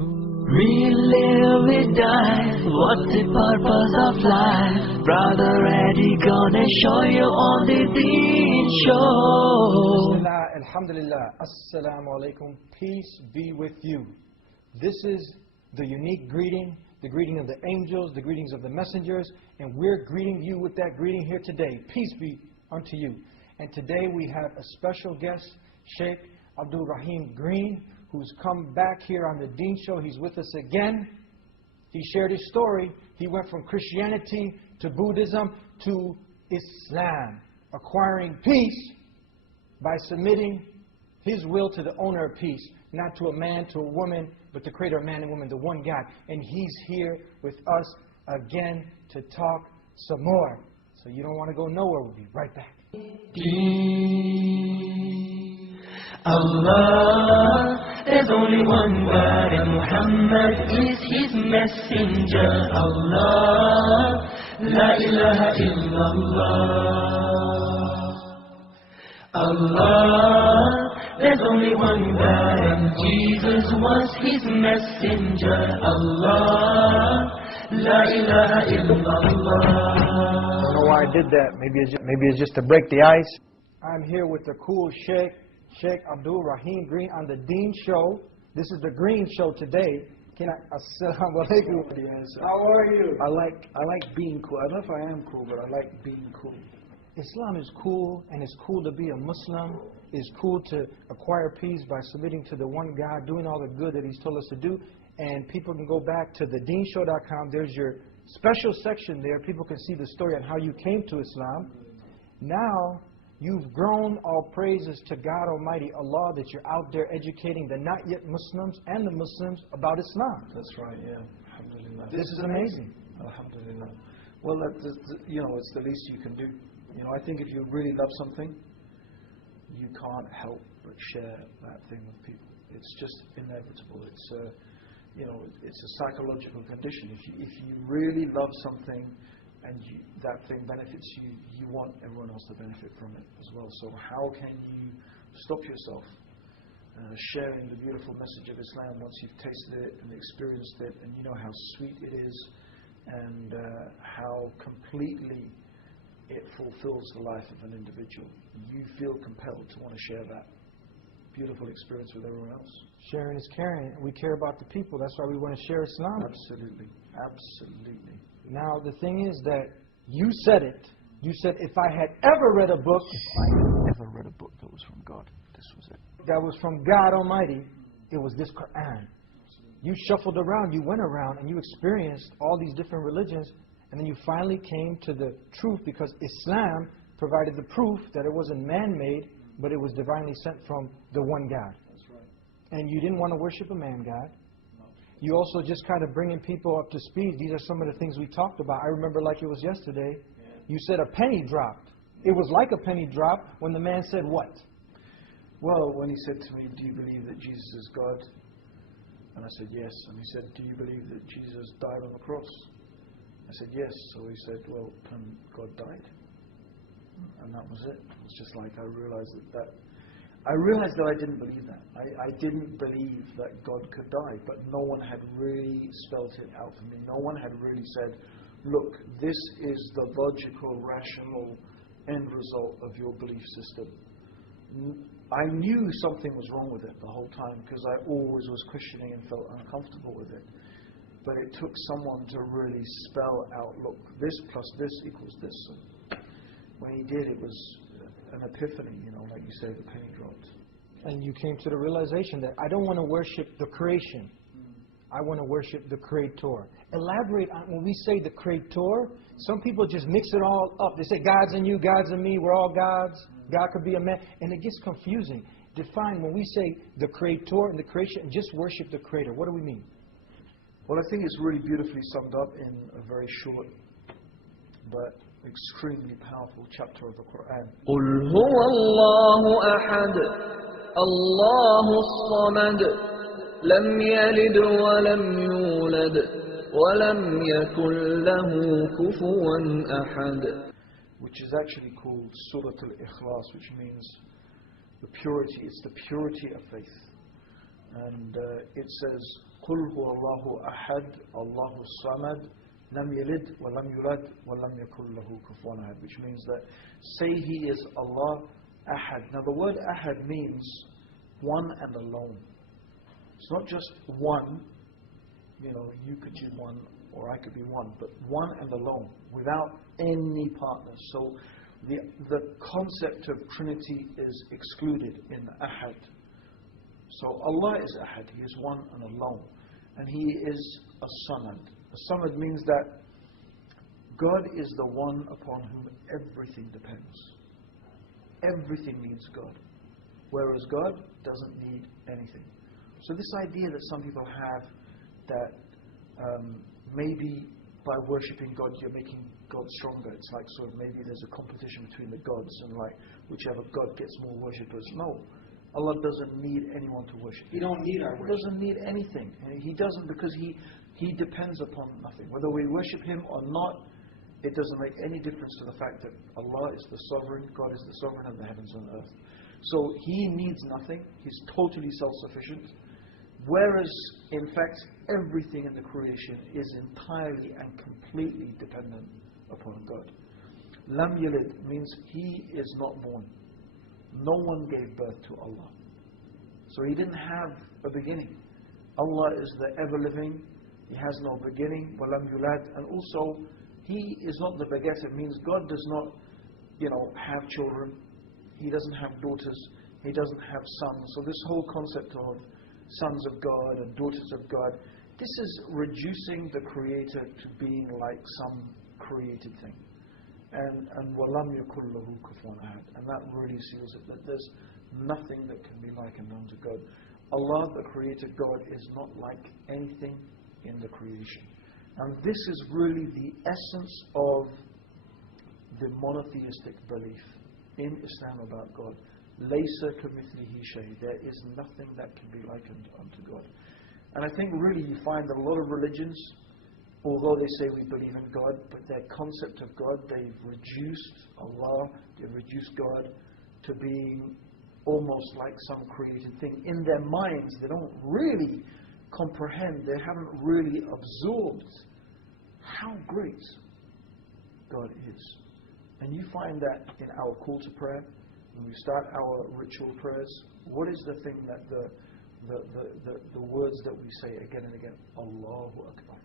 Relive it, die. What's the purpose of life? Brother Eddie gonna show you on the Deen Show. Bismillah, alhamdulillah, assalamu alaikum, peace be with you. This is the unique greeting, the greeting of the angels, the greetings of the messengers, and we're greeting you with that greeting here today. Peace be unto you. And today we have a special guest, Sheikh Abdur Raheem Green, who's come back here on the Deen Show. He's with us again. He shared his story. He went from Christianity to Buddhism to Islam, acquiring peace by submitting his will to the owner of peace, not to a man, to a woman, but the creator of man and woman, the one God. And he's here with us again to talk some more. So you don't want to go nowhere. We'll be right back. Allah, there's only one God and Muhammad is his messenger. Allah, la ilaha illallah. Allah, there's only one God and Jesus was his messenger. Allah, la ilaha illallah. I don't know why I did that. Maybe it's just to break the ice. I'm here with the cool Sheikh Abdur Raheem Green on the Deen Show. This is the Green Show today. Assalamu alaikum. Yes. How are you? I like being cool. I don't know if I am cool, but I like being cool. Islam is cool, and it's cool to be a Muslim. It's cool to acquire peace by submitting to the one God, doing all the good that He's told us to do. And people can go back to thedeenshow.com. There's your special section there. People can see the story on how you came to Islam. Now, you've grown. All praises to God Almighty, Allah, that you're out there educating the not yet Muslims and the Muslims about Islam. That's right, yeah. Alhamdulillah. This is amazing. Alhamdulillah. Well, it's the least you can do. I think if you really love something, you can't help but share that thing with people. It's just inevitable. It's a psychological condition. If you really love something and that thing benefits you, you want everyone else to benefit from it as well. So how can you stop yourself sharing the beautiful message of Islam once you've tasted it and experienced it, and you know how sweet it is, and how completely it fulfills the life of an individual. You feel compelled to want to share that beautiful experience with everyone else. Sharing is caring. We care about the people. That's why we want to share Islam. Absolutely. Absolutely. Now, the thing is that you said it. You said, if I had ever read a book, that was from God, this was it. That was from God Almighty, it was this Quran. You shuffled around, you went around, and you experienced all these different religions, and then you finally came to the truth, because Islam provided the proof that it wasn't man-made, but it was divinely sent from the one God. That's right. And you didn't want to worship a man God. You also just kind of bringing people up to speed. These are some of the things we talked about. I remember like it was yesterday. Yeah. You said a penny dropped. It was like a penny drop when the man said what? Well, when he said to me, do you believe that Jesus is God? And I said, yes. And he said, do you believe that Jesus died on the cross? I said, yes. So he said, well, God died. And that was it. It was just like I realized that I didn't believe that. I didn't believe that God could die, but no one had really spelt it out for me. No one had really said, look, this is the logical, rational end result of your belief system. I knew something was wrong with it the whole time, because I always was questioning and felt uncomfortable with it. But it took someone to really spell out, look, this plus this equals this. And when he did, it was an epiphany, like you say, the penny dropped. And you came to the realization that I don't want to worship the creation. I want to worship the Creator. Elaborate on when we say the Creator. Some people just mix it all up. They say God's in you, God's in me, we're all gods. God could be a man. And it gets confusing. Define when we say the Creator and the creation, just worship the Creator. What do we mean? Well, I think it's really beautifully summed up in a very short but extremely powerful chapter of the Quran. قُلْ هُوَ اللَّهُ أَحَدٌ اللَّهُ الصَّمَدُ لَمْ يَلِدْ وَلَمْ يُولَدْ وَلَمْ يَكُنْ لَهُ كُفُوًا أَحَدٌ. Which is actually called Surah Al-Ikhlas, which means the purity. It's the purity of faith. And it says, قُلْ هُوَ اللَّهُ أَحَدٌ اللَّهُ الصَّمَدُ لَمْ يَلِدْ وَلَمْ يُولَدْ وَلَمْ يَكُنْ لَهُ كُفُوًا أَحَدٌ, which means that say He is Allah Ahad. Now the word Ahad means one and alone. It's not just one, you could be one or I could be one, but one and alone, without any partners. So the concept of Trinity is excluded in Ahad. So Allah is Ahad, He is one and alone. And He is a Samad. A Samad means that God is the one upon whom everything depends. Everything needs God, whereas God doesn't need anything. So this idea that some people have that maybe by worshipping God you're making God stronger. It's like sort of maybe there's a competition between the gods and like whichever God gets more worshippers. No. Allah doesn't need anyone to worship. He don't need our worship. He doesn't need anything. He doesn't, because He depends upon nothing. Whether we worship Him or not, it doesn't make any difference to the fact that Allah is the sovereign, God is the sovereign of the heavens and earth. So He needs nothing. He's totally self-sufficient. Whereas, in fact, everything in the creation is entirely and completely dependent upon God. Lam yalid means He is not born. No one gave birth to Allah. So He didn't have a beginning. Allah is the ever-living. He has no beginning. Walam yulad. And also, He is not the begetter. Means God does not, have children. He doesn't have daughters. He doesn't have sons. So this whole concept of sons of God and daughters of God, this is reducing the Creator to being like some created thing. And وَلَمْ يَكُنْ لَهُ كُفُوًا أَحَدٌ. And that really seals it, that there's nothing that can be likened unto God. Allah, the created God, is not like anything in the creation. And this is really the essence of the monotheistic belief in Islam about God. Laysa kamithlihi shay. There is nothing that can be likened unto God. And I think really you find that a lot of religions, although they say we believe in God, but their concept of God, they've reduced Allah, they've reduced God to being almost like some created thing. In their minds, they don't really comprehend, they haven't really absorbed how great God is. And you find that in our call to prayer, when we start our ritual prayers, what is the thing that the words that we say again and again? Allahu Akbar.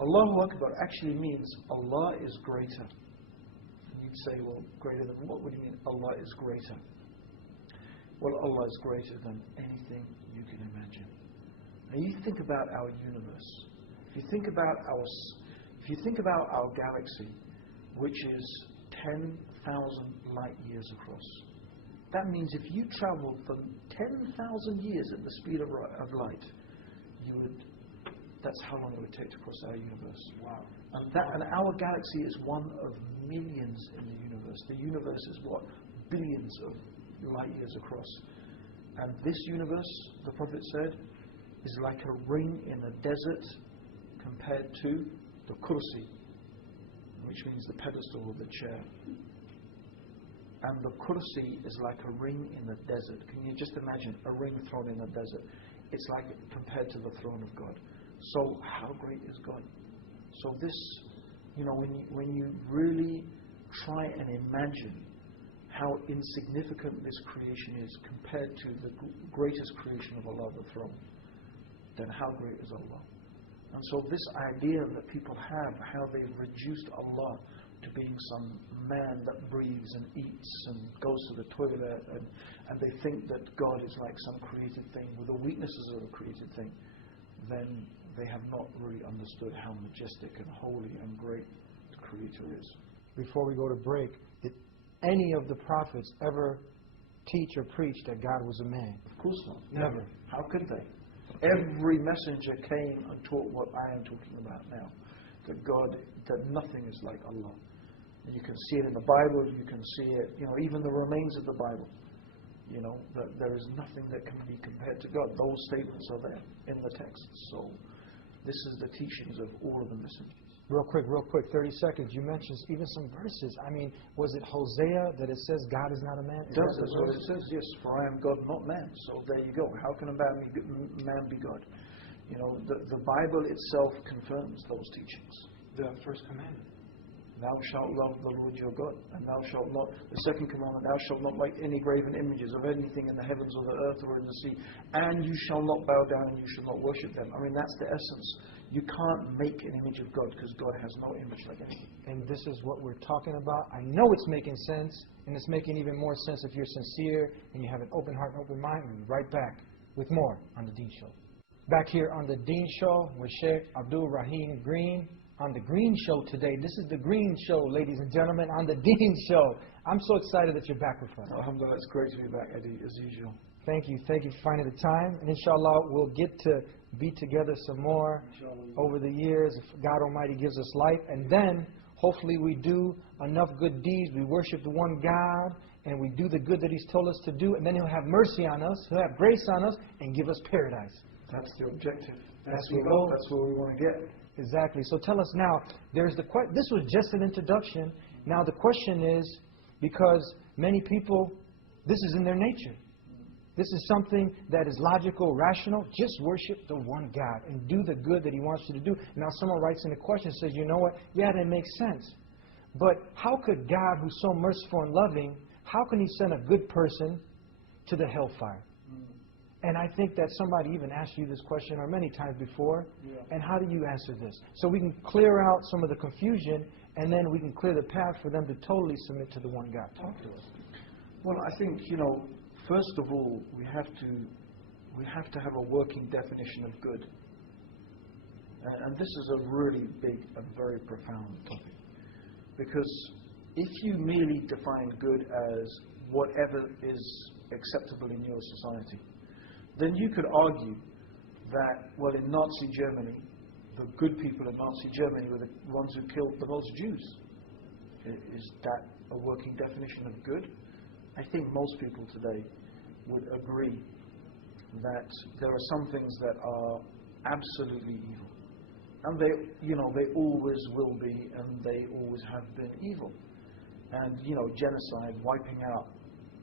Allahu Akbar actually means Allah is greater. And you'd say, well, greater than what? What do you mean Allah is greater? Well, Allah is greater than anything you can imagine. Now you think about our universe. If you think about our galaxy, which is 10,000 light years across, that means if you traveled for 10,000 years at the speed of light, that's how long it would take to cross our universe. Wow. And our galaxy is one of millions in the universe. The universe is what? Billions of light years across. And this universe, the Prophet said, is like a ring in a desert compared to the kursi, which means the pedestal of the chair. And the kursi is like a ring in the desert. Can you just imagine a ring thrown in the desert? It's like compared to the throne of God. So how great is God? So this, when you really try and imagine how insignificant this creation is compared to the greatest creation of Allah, the throne, then how great is Allah? And so this idea that people have, how they've reduced Allah to being some man that breathes and eats and goes to the toilet, and they think that God is like some created thing with the weaknesses of a created thing, then they have not really understood how majestic and holy and great the Creator is. Before we go to break, did any of the prophets ever teach or preach that God was a man? Of course not. Never. How could they? Every messenger came and taught what I am talking about now. That nothing is like Allah. And you can see it in the Bible, you can see it, even the remains of the Bible. That there is nothing that can be compared to God. Those statements are there in the text. So this is the teachings of all of the messengers. Real quick, 30 seconds. You mentioned even some verses. I mean, was it Hosea that it says God is not a man? That's what it says, yes. For I am God, not man. So there you go. How can a man be God? The Bible itself confirms those teachings. The first commandment. Thou shalt love the Lord your God, and thou shalt not, the second commandment, thou shalt not make any graven images of anything in the heavens or the earth or in the sea, and you shall not bow down and you shall not worship them. I mean, that's the essence. You can't make an image of God because God has no image like anything. And this is what we're talking about. I know it's making sense, and it's making even more sense if you're sincere and you have an open heart and open mind. We'll be right back with more on The Dean Show. Back here on The Dean Show with Sheikh Abdur Raheem Green. On The Green Show today. This is The Green Show, ladies and gentlemen, on The Dean Show. I'm so excited that you're back with us. Alhamdulillah, it's great to be back, Eddie, as usual. Thank you for finding the time. And inshallah, we'll get to be together some more over the years if God Almighty gives us life. And then, hopefully, we do enough good deeds. We worship the one God, and we do the good that He's told us to do. And then He'll have mercy on us, He'll have grace on us, and give us paradise. That's the objective. That's the goal. That's where we want to get. Exactly. So tell us now, this was just an introduction. Now the question is, because many people, this is in their nature. This is something that is logical, rational. Just worship the one God and do the good that He wants you to do. Now someone writes in a question and says, you know what? Yeah, that makes sense. But how could God, who's so merciful and loving, how can He send a good person to the hellfire? And I think that somebody even asked you this question or many times before. Yeah. And how do you answer this? So we can clear out some of the confusion, and then we can clear the path for them to totally submit to the one God. Talk to us. Well, I think, first of all, we have to have a working definition of good. And this is a really big and very profound topic. Because if you merely define good as whatever is acceptable in your society, then you could argue that, well, in Nazi Germany, the good people in Nazi Germany were the ones who killed the most Jews. Is that a working definition of good? I think most people today would agree that there are some things that are absolutely evil. And they always will be, and they always have been evil. And, genocide, wiping out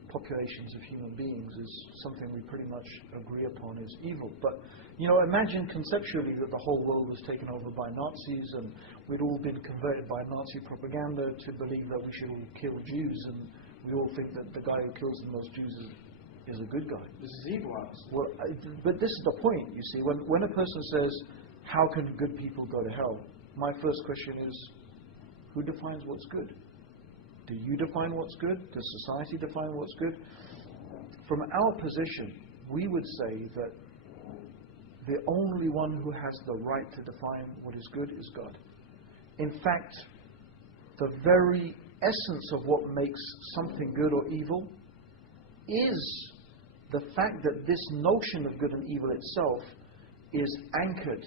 populations of human beings is something we pretty much agree upon is evil. But, imagine conceptually that the whole world was taken over by Nazis and we'd all been converted by Nazi propaganda to believe that we should all kill Jews, and we all think that the guy who kills the most Jews is a good guy. This is evil, obviously. Well, but this is the point, you see. When a person says, how can good people go to hell? My first question is, who defines what's good? Do you define what's good? Does society define what's good? From our position, we would say that the only one who has the right to define what is good is God. In fact, the very essence of what makes something good or evil is the fact that this notion of good and evil itself is anchored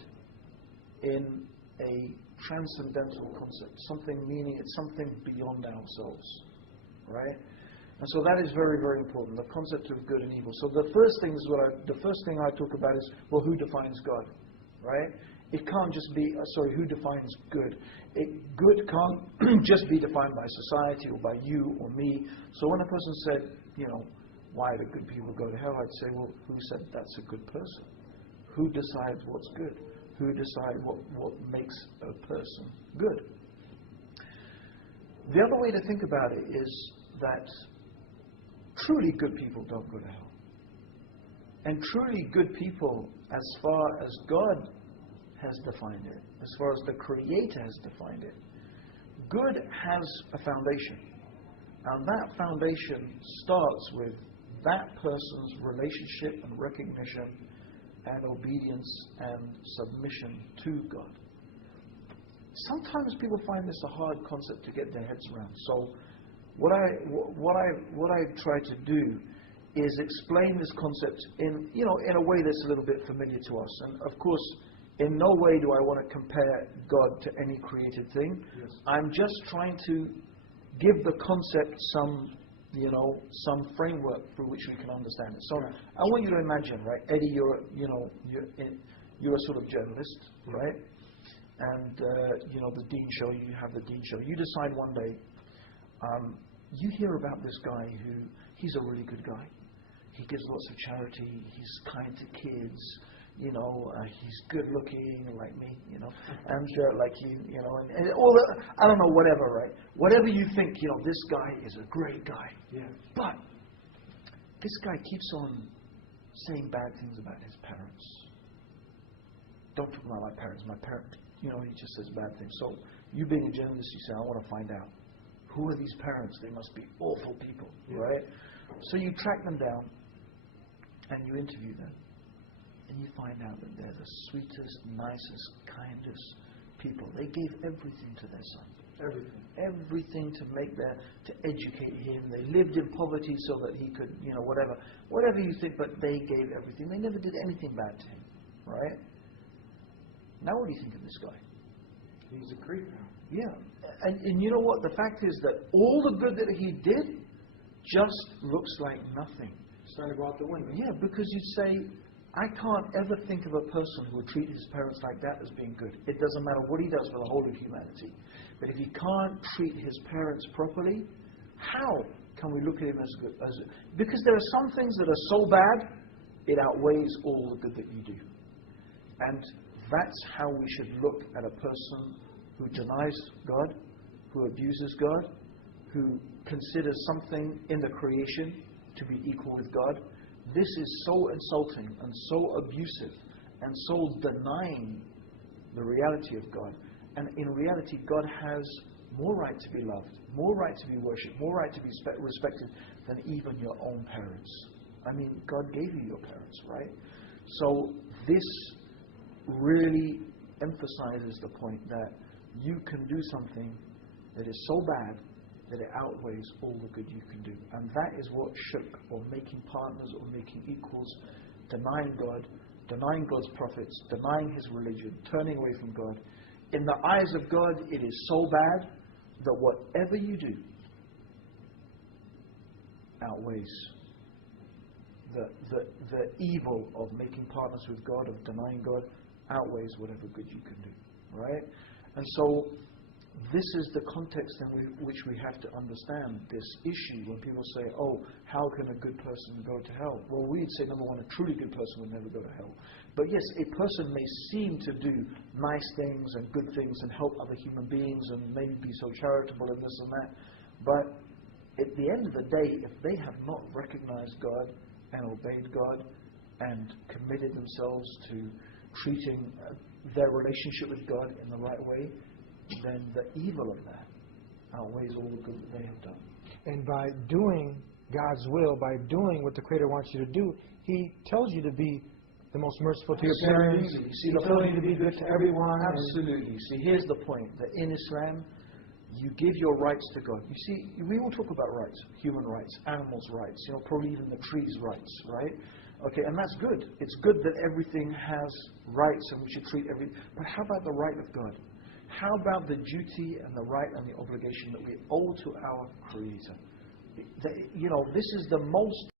in a transcendental concept, meaning it's something beyond ourselves, right? And so that is very, very important, the concept of good and evil. So the first thing I talk about is, well, who defines God, right? It can't just be, who defines good? Good can't just be defined by society or by you or me. So when a person said, why do good people go to hell? I'd say, well, who said that's a good person? Who decides what's good? Who decide what makes a person good? The other way to think about it is that truly good people don't go to hell. And truly good people, as far as God has defined it, as far as the Creator has defined it, good has a foundation. And that foundation starts with that person's relationship and recognition and obedience and submission to God. Sometimes people find this a hard concept to get their heads around. So what I try to do is explain this concept in a way that's a little bit familiar to us. And of course, in no way do I want to compare God to any created thing. Yes. I'm just trying to give the concept some framework through which we can understand it. So right. I want you to imagine, right, Eddie, you're a sort of journalist, right? And the Dean Show, you have the Dean Show. You decide one day, you hear about this guy he's a really good guy. He gives lots of charity. He's kind to kids. he's good looking like me, and like and all the, I don't know, whatever, right? Whatever you think, this guy is a great guy. Yeah. But this guy keeps on saying bad things about his parents. Don't talk about my parents. My parent, he just says bad things. So you being a journalist, you say, I want to find out. Who are these parents? They must be awful people, right? So you track them down and you interview them. And you find out that they're the sweetest, nicest, kindest people. They gave everything to their son. Everything. Everything to educate him. They lived in poverty so that he could, whatever you think, but they gave everything. They never did anything bad to him, right? Now what do you think of this guy? He's a creep now. Yeah. And you know what? The fact is that all the good that he did just looks like nothing. It's starting to go out the window. Yeah, because you say, I can't ever think of a person who would treat his parents like that as being good. It doesn't matter what he does for the whole of humanity. But if he can't treat his parents properly, how can we look at him as good? Because there are some things that are so bad, it outweighs all the good that you do. And that's how we should look at a person who denies God, who abuses God, who considers something in the creation to be equal with God. This is so insulting and so abusive and so denying the reality of God. And in reality, God has more right to be loved, more right to be worshipped, more right to be respected than even your own parents. I mean, God gave you your parents, right? So this really emphasizes the point that you can do something that is so bad that it outweighs all the good you can do. And that is what shirk, or making partners, or making equals, denying God, denying God's prophets, denying His religion, turning away from God. In the eyes of God, it is so bad that whatever you do outweighs the evil of making partners with God, of denying God, outweighs whatever good you can do. Right? And so this is the context in which we have to understand this issue. When people say, oh, how can a good person go to hell? Well, we'd say, number one, a truly good person would never go to hell. But yes, a person may seem to do nice things and good things and help other human beings and maybe be so charitable and this and that. But at the end of the day, if they have not recognized God and obeyed God and committed themselves to treating their relationship with God in the right way, then the evil of that outweighs all the good that they have done. And by doing God's will, by doing what the Creator wants you to do, He tells you to be the most merciful to your parents. You see, He tells you to be good to everyone. Absolutely. See, here's the point, that in Islam, you give your rights to God. You see, we will talk about rights, human rights, animals' rights, probably even the trees' rights, right? Okay, and that's good. It's good that everything has rights and we should treat everything. But how about the right of God? How about the duty and the right and the obligation that we owe to our Creator? This is the most